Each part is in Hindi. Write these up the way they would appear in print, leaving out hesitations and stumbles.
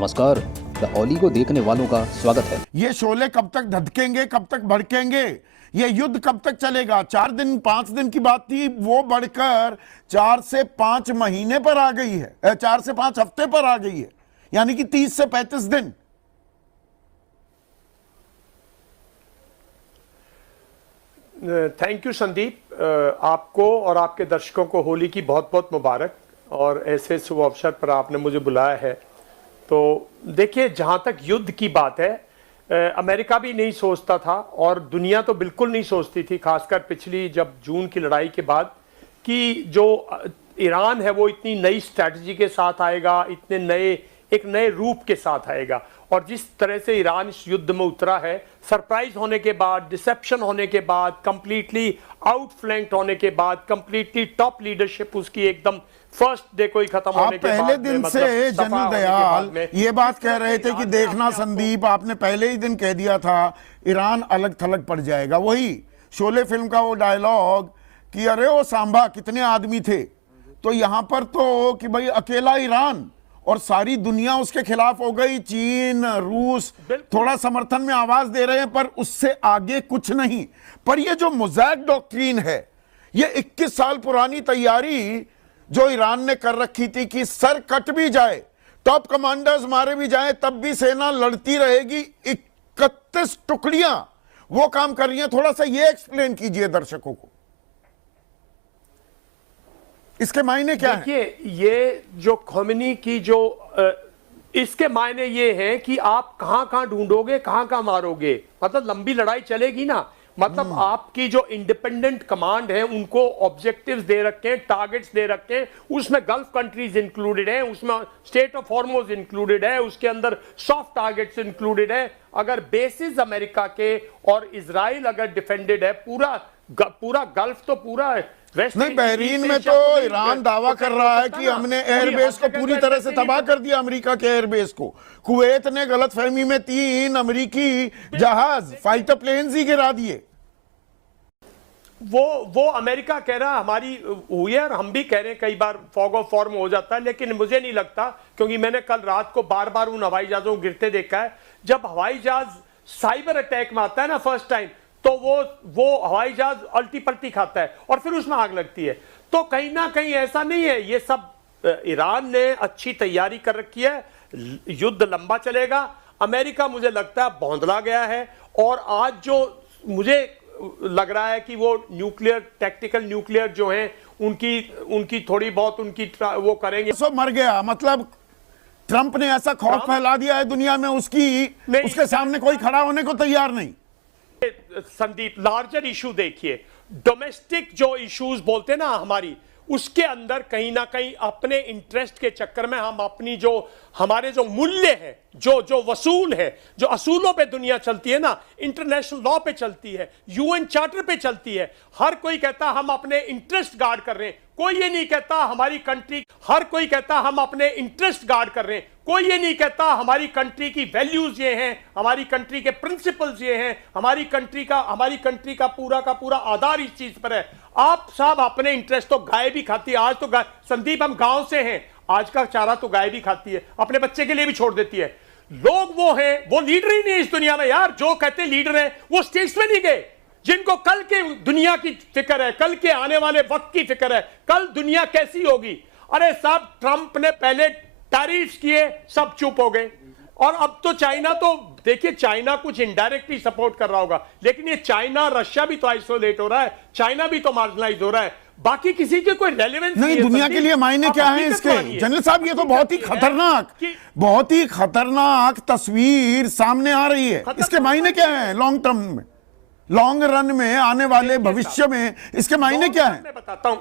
नमस्कार, द ओली को देखने वालों का स्वागत है। ये शोले कब तक धधकेंगे, कब तक भड़केंगे, ये युद्ध कब तक चलेगा? 4 दिन 5 दिन की बात थी, वो बढ़कर 4 से 5 महीने पर आ गई है, 4 से 5 हफ्ते पर आ गई है, यानी कि 30 से 35 दिन। थैंक यू संदीप, आपको और आपके दर्शकों को होली की बहुत बहुत मुबारक। और ऐसे शुभ अवसर पर आपने मुझे बुलाया है। तो देखिए, जहां तक युद्ध की बात है, अमेरिका भी नहीं सोचता था और दुनिया तो बिल्कुल नहीं सोचती थी, खासकर पिछली जब जून की लड़ाई के बाद, कि जो ईरान है वो इतनी नई स्ट्रैटेजी के साथ आएगा, इतने एक नए रूप के साथ आएगा। और जिस तरह से ईरान इस युद्ध में उतरा है, सरप्राइज होने के बाद, डिसेप्शन होने के बाद, कंप्लीटली आउटफ्लैंक्ड होने के बाद, कंप्लीटली टॉप लीडरशिप उसकी एकदम फर्स्ट डे को ही खत्म होने के बाद, पहले दिन से जनरल दयाल ये बात कह रहे थे कि देखना संदीप, आपने पहले ही दिन कह दिया था ईरान अलग थलग पड़ जाएगा। वही शोले फिल्म का वो डायलॉग कि अरे वो सांभा कितने आदमी थे, तो यहां पर तो कि भाई अकेला ईरान और सारी दुनिया उसके खिलाफ हो गई। चीन, रूस थोड़ा समर्थन में आवाज दे रहे हैं, पर उससे आगे कुछ नहीं। पर ये जो मोज़ैक डॉक्ट्रिन है, ये 21 साल पुरानी तैयारी जो ईरान ने कर रखी थी कि सर कट भी जाए, टॉप कमांडर्स मारे भी जाए, तब भी सेना लड़ती रहेगी। 31 टुकड़ियां वो काम कर रही हैं। थोड़ा सा ये एक्सप्लेन कीजिए दर्शकों को, इसके मायने क्या है? देखिए, ये जो खोमेनी की जो इसके मायने ये हैं कि आप कहां ढूंढोगे, कहां मारोगे। मतलब लंबी लड़ाई चलेगी ना, मतलब आपकी जो इंडिपेंडेंट कमांड है उनको ऑब्जेक्टिव्स दे रखे हैं, टारगेट्स दे रखे हैं, उसमें गल्फ कंट्रीज इंक्लूडेड हैं, उसमें स्टेट ऑफ हॉर्मोज इंक्लूडेड है, उसके अंदर सॉफ्ट टारगेट्स इंक्लूडेड है। अगर बेसिस अमेरिका के और इजराइल अगर डिफेंडेड है, पूरा गल्फ तो पूरा है। नहीं, बहरीन में तो ईरान दावा कर रहा है कि हमने एयरबेस को पूरी तरह से तबाह कर दिया, अमेरिका के एयरबेस को। कुवैत ने गलतफहमी में 3 अमेरिकी जहाज, फाइटर प्लेन्स ही गिरा दिए। वो अमेरिका कह रहा है हमारी हुई है, और हम भी कह रहे हैं, कई बार फॉग ऑफ फॉर्म हो जाता है, लेकिन मुझे नहीं लगता, क्योंकि मैंने कल रात को बार बार उन हवाई जहाजों को गिरते देखा है। जब हवाई जहाज साइबर अटैक में आता है ना फर्स्ट टाइम, तो वो हवाई जहाज अल्टी पल्टी खाता है और फिर उसमें आग लगती है। तो कहीं ना कहीं ऐसा नहीं है, ये सब ईरान ने अच्छी तैयारी कर रखी है। युद्ध लंबा चलेगा। अमेरिका मुझे लगता है बौंदला गया है, और आज जो मुझे लग रहा है कि वो टैक्टिकल न्यूक्लियर जो है उनकी थोड़ी बहुत उनकी वो करेंगे। सो मर गया, मतलब ट्रंप ने ऐसा खौफ फैला दिया है दुनिया में, उसके सामने कोई खड़ा होने को तैयार नहीं। संदीप, लार्जर इशू देखिए, डोमेस्टिक जो इश्यूज बोलते हैं ना हमारी, उसके अंदर कहीं ना कहीं अपने इंटरेस्ट के चक्कर में हम अपनी हमारे जो मूल्य है, जो वसूल है, जो असूलों पे दुनिया चलती है ना, इंटरनेशनल लॉ पे चलती है, यूएन चार्टर पे चलती है। हर कोई कहता हम अपने इंटरेस्ट गार्ड कर रहे हैं, कोई ये नहीं कहता हमारी कंट्री, हर कोई कहता हम अपने इंटरेस्ट गार्ड कर रहे हैं, कोई ये नहीं कहता हमारी कंट्री की वैल्यूज ये हैं, हमारी कंट्री के प्रिंसिपल्स ये हैं, हमारी कंट्री का पूरा आधार इस चीज पर है। आप सब अपने इंटरेस्ट, तो गाय भी खाती है। आज तो संदीप, हम गांव से हैं, आज का चारा तो गाय भी खाती है, अपने बच्चे के लिए भी छोड़ देती है। लोग वो हैं, वो लीडर ही नहीं इस दुनिया में यार। जो कहते लीडर हैं वो स्टेट्स में नहीं गए, जिनको कल के दुनिया की फिक्र है, कल के आने वाले वक्त की फिक्र है, कल दुनिया कैसी होगी। अरे साहब, ट्रंप ने पहले टैरिफ्स किए, सब चुप हो गए। और अब तो चाइना, तो देखिए चाइना कुछ इनडायरेक्टली सपोर्ट कर रहा होगा, लेकिन ये चाइना, रशिया भी तो आइसोलेट हो रहा है, चाइना भी तो मार्जिनलाइज हो रहा है, बाकी किसी के कोई रेलेवेंस नहीं। दुनिया के लिए मायने क्या है इसके? जनरल साहब, ये तो बहुत ही खतरनाक तस्वीर सामने आ रही है। इसके मायने क्या है लॉन्ग टर्म में, लॉन्ग रन में, आने वाले भविष्य में इसके मायने क्या है? मैं बताता हूं।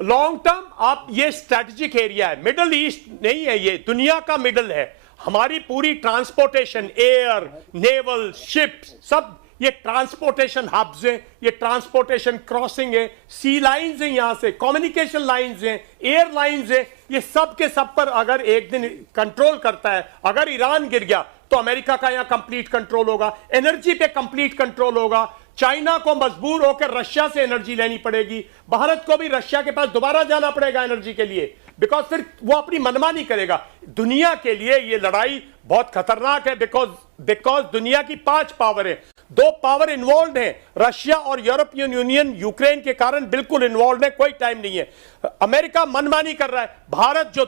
लॉन्ग टर्म आप, ये स्ट्रेटेजिक एरिया है, मिडल ईस्ट नहीं है, ये दुनिया का मिडल है। हमारी पूरी ट्रांसपोर्टेशन, एयर, नेवल, शिप्स, सब ये ट्रांसपोर्टेशन हब्स हैं, ये ट्रांसपोर्टेशन क्रॉसिंग है, सी लाइंस हैं, यहां से कम्युनिकेशन लाइंस हैं, एयर लाइंस हैं, ये सब के सब पर अगर एक दिन कंट्रोल करता है, अगर ईरान गिर गया तो अमेरिका का यहां कंप्लीट कंट्रोल होगा, एनर्जी पे कंप्लीट कंट्रोल होगा। चाइना को मजबूर होकर रशिया से एनर्जी लेनी पड़ेगी, भारत को भी रशिया के पास दोबारा जाना पड़ेगा एनर्जी के लिए। बिकॉज फिर वो अपनी मनमानी करेगा। दुनिया के लिए ये लड़ाई बहुत खतरनाक है, बिकॉज दुनिया की 5 पावर है, 2 पावर इन्वॉल्व है, रशिया और यूरोपियन यूनियन यूक्रेन के कारण बिल्कुल इन्वॉल्व है, कोई टाइम नहीं है। अमेरिका मनमानी कर रहा है, भारत जो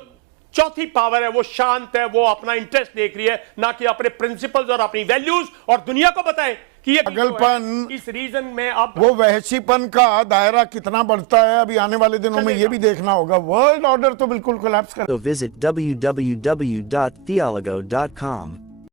चौथी पावर है वो शांत है, वो अपना इंटरेस्ट देख रही है, ना कि अपने प्रिंसिपल्स और अपनी वैल्यूज, और दुनिया को बताए कि ये पागलपन, इस रीजन में अब वो वहशीपन का दायरा कितना बढ़ता है अभी आने वाले दिनों में ये भी देखना होगा। वर्ल्ड ऑर्डर तो बिल्कुल कोलैप्स कर So visit www.theologo.com.